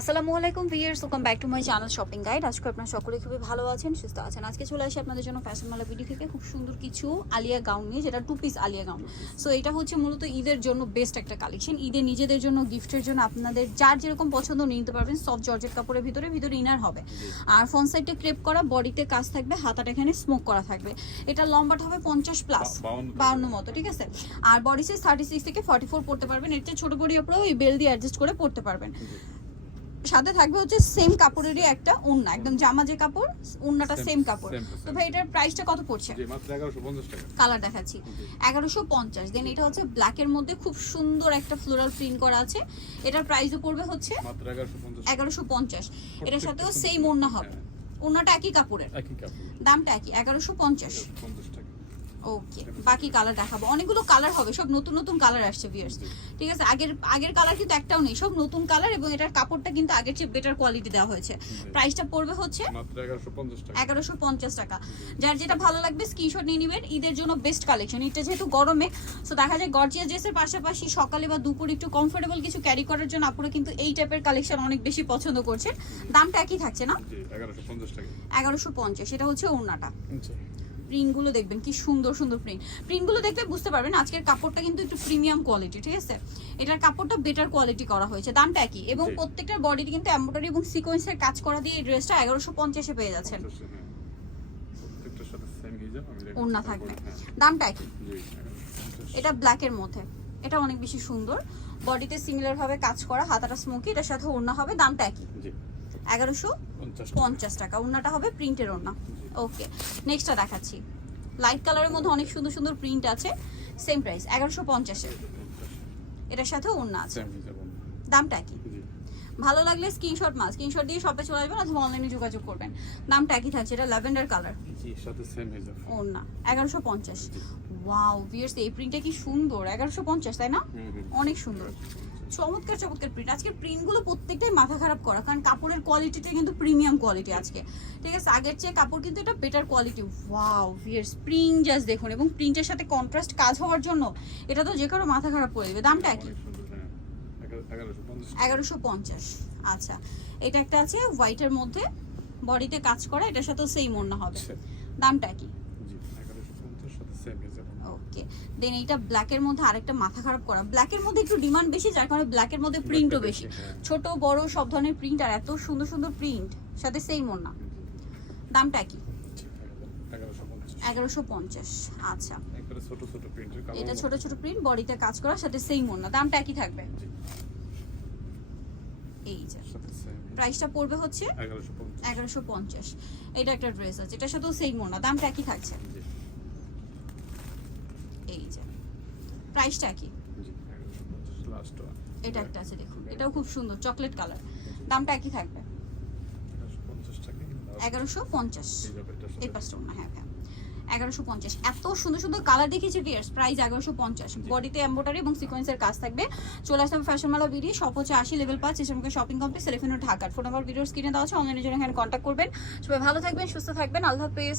আসসালামু আলাইকুম viewers welcome back to my channel shopping guide আজকে আপনারা সকলে খুবই ভালো আছেন সুস্থ আছেন। আজকে চলে আসি আপনাদের জন্য ফ্যাশন মালা বিডি থেকে। খুব সুন্দর কিছু আলিয়া গাউন নিয়ে যেটা two piece Alia gown. So এটা হচ্ছে মূলত ঈদের জন্য বেস্ট একটা কালেকশন ঈদে নিজেদের জন্য গিফটের জন্য আপনাদের যার যেরকম পছন্দ নিয়ে নিতে পারবেন সফট জর্জেট কাপড়ের ভিতরে ভিতরে ইনার হবে। আর ফ্রন্ট সাইডে ক্রেপ করা বডিতে কাজ থাকবে হাতাটা এখানে স্মোক করা থাকবে। এটা লম্বাটা হবে পঞ্চাশ প্লাস বাউন্ন। মতো ঠিক আছে? আর বডি সাইজ থার্টি সিক্স থেকে ফর্টি ফোর পড়তে পারবেন। এর চেয়ে ছোট বডি আপনারাও ওই বেল দিয়ে অ্যাডজাস্ট করে পড়তে পারবেন। সাথে থাকবে হচ্ছে সেম কাপড়েরই একটা ওড়না একদম জামা যে কাপড় Same, সেম কাপড়। তো ভাই এটার প্রাইসটা কত পড়ছে? কালার দেখাচ্ছি। এগারোশো পঞ্চাশ দেন এটা হচ্ছে ব্ল্যাকের মধ্যে খুব সুন্দর একটা ফ্লোরাল প্রিন্ট করা আছে। এটার প্রাইসও পড়বে হচ্ছে মাত্র এগারোশো পঞ্চাশ এটার সাথেও সেম। ওড়না হবে। হ্যাঁ, ওড়নাটা একই কাপড়ের। দামটা একই এগারোশো পঞ্চাশ ওকে বাকি কালার দেখাবো। অনেকগুলো কালার হবে সব নতুন নতুন কালার আসছে ভিউয়ার্স ঠিক আছে আগের আগের কালার কিন্তু একটাও নেই সব নতুন কালার এবং এটার কাপড়টা কিন্তু আগের চেয়ে বেটার কোয়ালিটি দেওয়া হয়েছে। প্রাইসটা পড়বে হচ্ছে মাত্র এগারোশো পঞ্চাশ টাকা। যার যেটা ভালো লাগবে স্ক্রিনশট নিয়ে নেবেন। ঈদের জন্য বেস্ট কালেকশন এটা যেহেতু গরমে সো দেখা যায় গর্জিয়াস ড্রেসের পাশাপাশি সকালে বা দুপুর একটু কমফোর্টেবল কিছু ক্যারি করার জন্য আপনারা কিন্তু এই টাইপের কালেকশন অনেক বেশি পছন্দ করছেন। দামটা একই থাকছে না? এগারোশো পঞ্চাশ এটা হচ্ছে ওড়নাটা। জি প্রিন্টগুলো দেখবেন কি সুন্দর সুন্দর প্রিন্ট প্রিন্টগুলো দেখলে বুঝতে পারবেন আজকের কাপড়টা কিন্তু একটু প্রিমিয়াম কোয়ালিটি ঠিক আছে? এটার কাপড়টা বেটার কোয়ালিটি করা হয়েছে। দামটা একই এবং। প্রত্যেকটার বডিতে কিন্তু এম্ব্রয়ডারি এবং সিকোয়েন্সের কাজ করা দিয়ে এই ড্রেসটা এগারোশো পঞ্চাশে পেয়ে যাচ্ছেন। হ্যাঁ। ওড়না থাকবে। হ্যাঁ, দামটা একই। এটা ব্ল্যাকের মধ্যে। এটা অনেক বেশি সুন্দর। বডিতে সিমিলার ভাবে কাজ করা হাতাটা স্মোকি এটার সাথে ওড়না হবে দামটা একই। জি। এগারোশো পঞ্চাশ টাকা। ওড়নাটা হবে প্রিন্টের ওড়না। ওকে নেক্সটটা দেখাচ্ছি। লাইট কালারের মধ্যে অনেক সুন্দর সুন্দর প্রিন্ট আছে। সেম প্রাইস এগারোশো পঞ্চাশে এটার সাথেও ওড়না আছে। দামটা একই ভালো লাগলে স্ক্রিনশট মাস স্ক্রিনশট দিয়ে শপে চলে আসবেন অথবা অনলাইনে যোগাযোগ করবেন। দামটা একই থাকছে এটা ল্যাভেন্ডার কালার জি সাথে সেম হিজাব ওড়না এগারোশো পঞ্চাশ। ওয়াও ভিয়ার্স এই প্রিন্টটা কি সুন্দর। এগারোশো পঞ্চাশ তাই না। অনেক সুন্দর। চমৎকার চমৎকার প্রিন্ট আজকের প্রিন্টগুলো প্রত্যেকটাই মাথা খারাপ করা কারণ কাপড়ের কোয়ালিটিটা কিন্তু প্রিমিয়াম কোয়ালিটি আজকে। ঠিক আছে আগের চেয়ে কাপড় কিন্তু এটা better quality wow viewer spring just দেখুন এবং প্রিন্টের সাথে কন্ট্রাস্ট কাজ হওয়ার জন্য এটা তো যে কারও মাথা খারাপ করে দেবে। দামটা একই। এগারোশো পঞ্চাশ। আচ্ছা এটা একটা আছে হোয়াইটের মধ্যে বডিতে কাজ করা এটার সাথেও সেই ওড়না হবে। দামটা কি জি এগারোশো পঞ্চাশ সাথে সেম হিজাব ওকে দেন এইটা ব্ল্যাকের মধ্যে আরেকটা মাথা খারাপ করা। ব্ল্যাকের মধ্যে একটু ডিমান্ড বেশি যার কারণে ব্ল্যাকের মধ্যে প্রিন্টও বেশি। হ্যাঁ। ছোট বড় সব ধরনের প্রিন্ট আর এত সুন্দর সুন্দর প্রিন্ট সাথে সেই ওড়না দামটা কি? এগারোশো পঞ্চাশ। আচ্ছা। এটা ছোট ছোট প্রিন্ট বডিতে কাজ করা সাথে সেই ওড়না দামটা একই থাকবে। এই যে। প্রাইসটা পড়বে হচ্ছে এগারোশো পঞ্চাশ। এটা একটা ড্রেস আছে এটার সাথেও সেই ওড়না দামটা একই থাকছে। এই যে প্রাইসটা একই এটা একটা আছে দেখুন এটাও খুব সুন্দর চকলেট কালার দামটা একই থাকবে? এগারোশো পঞ্চাশ এই পাঁচটা না হ্যাঁ হ্যাঁ। এগারোশো পঞ্চাশ। এত সুন্দর সুন্দর কালার দেখিয়েছি ভিয়ার্স প্রাইস এগারোশো পঞ্চাশ। বডিতে এম্বোটারি এবং সিকোয়েন্সের কাজ থাকবে। চলে আসলাম ফ্যাশন মালা ভিডিও শপ হচ্ছে আশি লেভেল পাঁচ এসএমকে শপিং কমপ্লেক্স এলিফেন্ট ঢাকার। ফোন নাম্বার ভিডিওর স্ক্রিনে দেওয়া আছে অনলাইনের জন্য এখানে কন্ট্যাক্ট করবেন। সবাই ভালো থাকবেন সুস্থ থাকবেন। আল্লাহ হাফেজ।